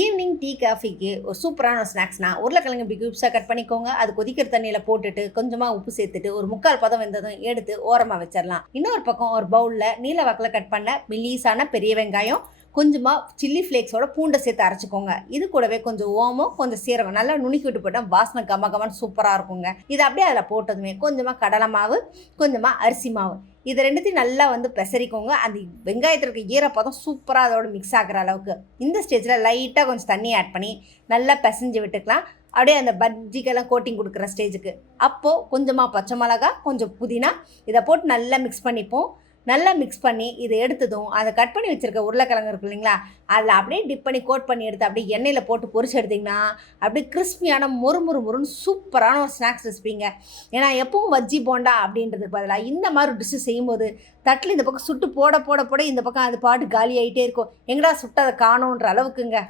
Evening tea காஃபிக்கு ஒரு சூப்பரான ஸ்நாக்ஸ்னால் உருளைக்கிழங்கு இப்படி கியூப்ஸாக கட் பண்ணிக்கோங்க. அது கொதிக்கிற தண்ணியில் போட்டுட்டு கொஞ்சமாக உப்பு சேர்த்துட்டு ஒரு 3/4 பதம் வெந்ததும் எடுத்து ஓரமாக வச்சிடலாம். இன்னொரு பக்கம் ஒரு பவுலில் நீல வாக்கில் கட் பண்ண மெல்லிசான பெரிய வெங்காயம், கொஞ்சமாக சில்லி ஃப்ளேக்ஸோட பூண்டை சேர்த்து அரைச்சிக்கோங்க. இது கூடவே கொஞ்சம் ஓமம், கொஞ்சம் சீரகம் நல்லா நுணுக்கி விட்டு போட்டால் வாசனை கமகமன்னு சூப்பராக இருக்குங்க. இதை அப்படியே அதில் போட்டதுமே கொஞ்சமாக கடலை மாவு, கொஞ்சமாக அரிசி மாவு, இது ரெண்டுத்தையும் நல்லா பெசரிக்கோங்க. அந்த வெங்காயத்தில் இருக்க ஈரப்பதம் சூப்பராக அதோட மிக்ஸ் ஆகிற அளவுக்கு. இந்த ஸ்டேஜில் லைட்டாக கொஞ்சம் தண்ணி ஆட் பண்ணி நல்லா பிசைஞ்சு விட்டுக்கலாம். அப்படியே அந்த பஜ்ஜிக்கெல்லாம் கோட்டிங் கொடுக்குற ஸ்டேஜுக்கு. அப்போது கொஞ்சமாக பச்சை மிளகா, கொஞ்சம் புதினா, இதை போட்டு நல்லா மிக்ஸ் பண்ணிப்போம். நல்லா மிக்ஸ் பண்ணி இதை எடுத்ததும் அதை கட் பண்ணி வச்சுருக்க உருளைக்கிழங்கு இருக்கு இல்லைங்களா, அதில் அப்படியே டிப் பண்ணி கோட் பண்ணி எடுத்து அப்படியே எண்ணெயில் போட்டு பொரிச்சு எடுத்திங்கன்னா அப்படியே கிறிஸ்பியான மொறுன்னு சூப்பரான ஒரு ஸ்நாக்ஸ் ரெசிபிங்க. ஏன்னா எப்பவும் வஜ்ஜி போண்டா அப்படின்றதுக்கு பதிலாக இந்த மாதிரி டிஷ்ஷு செய்யும்போது தட்டில் இந்த பக்கம் சுட்டு போட போட போட இந்த பக்கம் அது பாட்டு காலி ஆகிட்டே இருக்கும். எங்கடா சுட்டு அதை காணோன்ற அளவுக்குங்க.